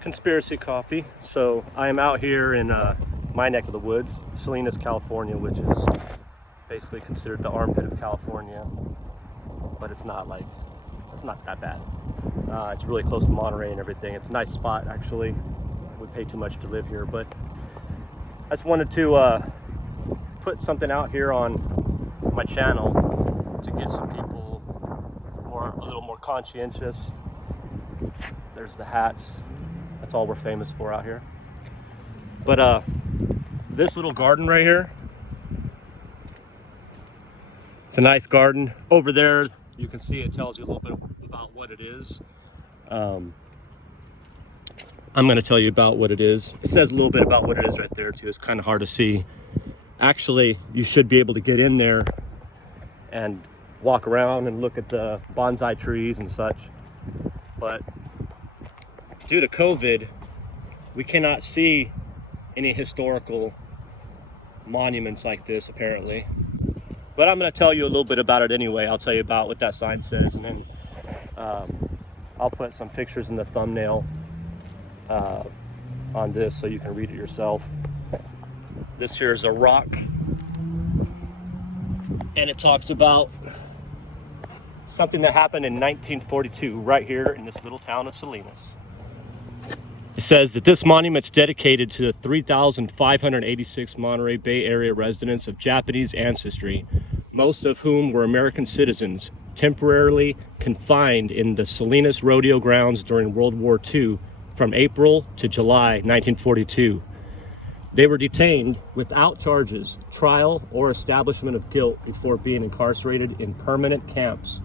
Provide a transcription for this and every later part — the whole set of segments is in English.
Conspiracy Coffee. So I am out here in my neck of the woods, Salinas, California, which is basically considered the armpit of California, but it's not that bad. It's really close to Monterey and everything. It's a nice spot, actually. We pay too much to live here, but I just wanted to put something out here on my channel to get some people a little more conscientious. There's the hats. That's all we're famous for out here. But this little garden right here, it's a nice garden. Over there, you can see it tells you a little bit about what it is. I'm going to tell you about what it is. It says a little bit about what it is right there too. It's kind of hard to see. Actually, you should be able to get in there and walk around and look at the bonsai trees and such. But due to COVID, we cannot see any historical monuments like this, apparently. But I'm going to tell you a little bit about it anyway. I'll tell you about what that sign says, and then I'll put some pictures in the thumbnail on this so you can read it yourself. This here is a rock, and it talks about something that happened in 1942 right here in this little town of Salinas. It says that this monument's dedicated to the 3,586 Monterey Bay Area residents of Japanese ancestry, most of whom were American citizens, temporarily confined in the Salinas rodeo grounds during World War II from April to July 1942. They were detained without charges, trial, or establishment of guilt before being incarcerated in permanent camps,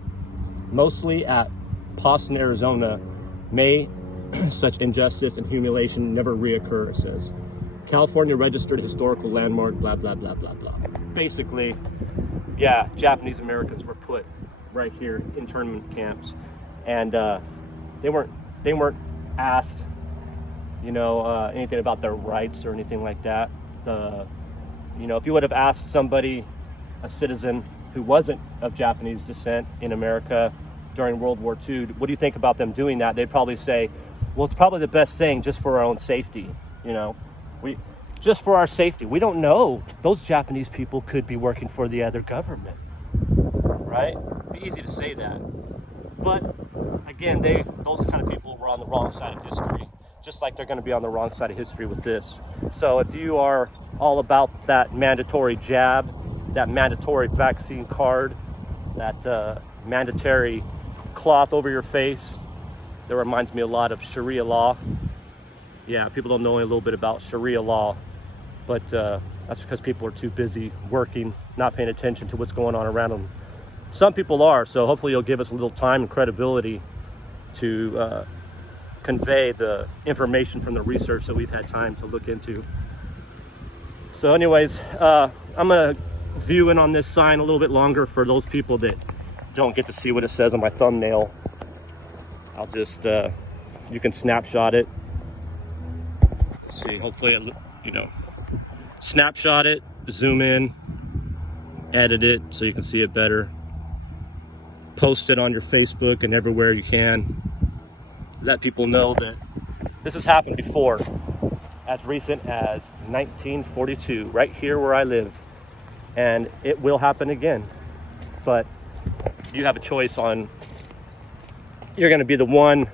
mostly at Poston, Arizona. May such injustice and humiliation never reoccur, it says. California registered historical landmark, blah, blah, blah, blah, blah. Basically, yeah, Japanese Americans were put right here in internment camps, and they weren't asked, you know, anything about their rights or anything like that. You know, if you would have asked somebody, a citizen who wasn't of Japanese descent in America during World War II, what do you think about them doing that? They'd probably say, well, it's probably the best thing just for our own safety. You know, just for our safety. We don't know. Those Japanese people could be working for the other government, right? It'd be easy to say that. But again, those kind of people were on the wrong side of history, just like they're going to be on the wrong side of history with this. So if you are all about that mandatory jab, that mandatory vaccine card, that mandatory cloth over your face, that reminds me a lot of Sharia law. Yeah, people don't know a little bit about Sharia law, but that's because people are too busy working, not paying attention to what's going on around them. Some people are, so hopefully you'll give us a little time and credibility to convey the information from the research that we've had time to look into. So anyways, I'm gonna view in on this sign a little bit longer for those people that don't get to see what it says on my thumbnail. I'll just, you can snapshot it. Let's see, hopefully, you know, snapshot it, zoom in, edit it so you can see it better. Post it on your Facebook and everywhere you can. Let people know that this has happened before, as recent as 1942, right here where I live. And it will happen again. But you have a choice on, you're going to be the one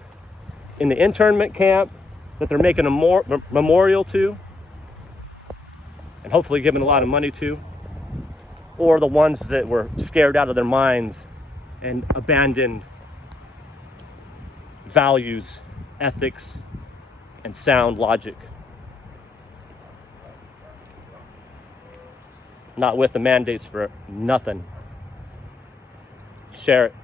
in the internment camp that they're making a memorial to and hopefully giving a lot of money to, or the ones that were scared out of their minds and abandoned values, ethics, and sound logic. Not with the mandates for nothing. Share it.